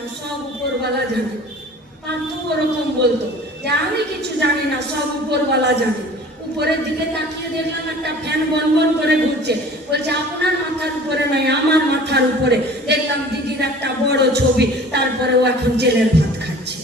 না, সব উপরওয়ালা জানে। পান্তু ওরকম বলতো, যে আমি কিছু জানি না, সব উপরওয়ালা জানে। উপরের দিকে তাকিয়ে দেখলাম একটা ফ্যান বনবন করে ঘুরছে। বলছে, আপনার মাথার উপরে নয়, আমার মাথার উপরে। দেখলাম দিদির একটা বড় ছবি তারপরে ও এখন জেলের ভাত খাচ্ছে।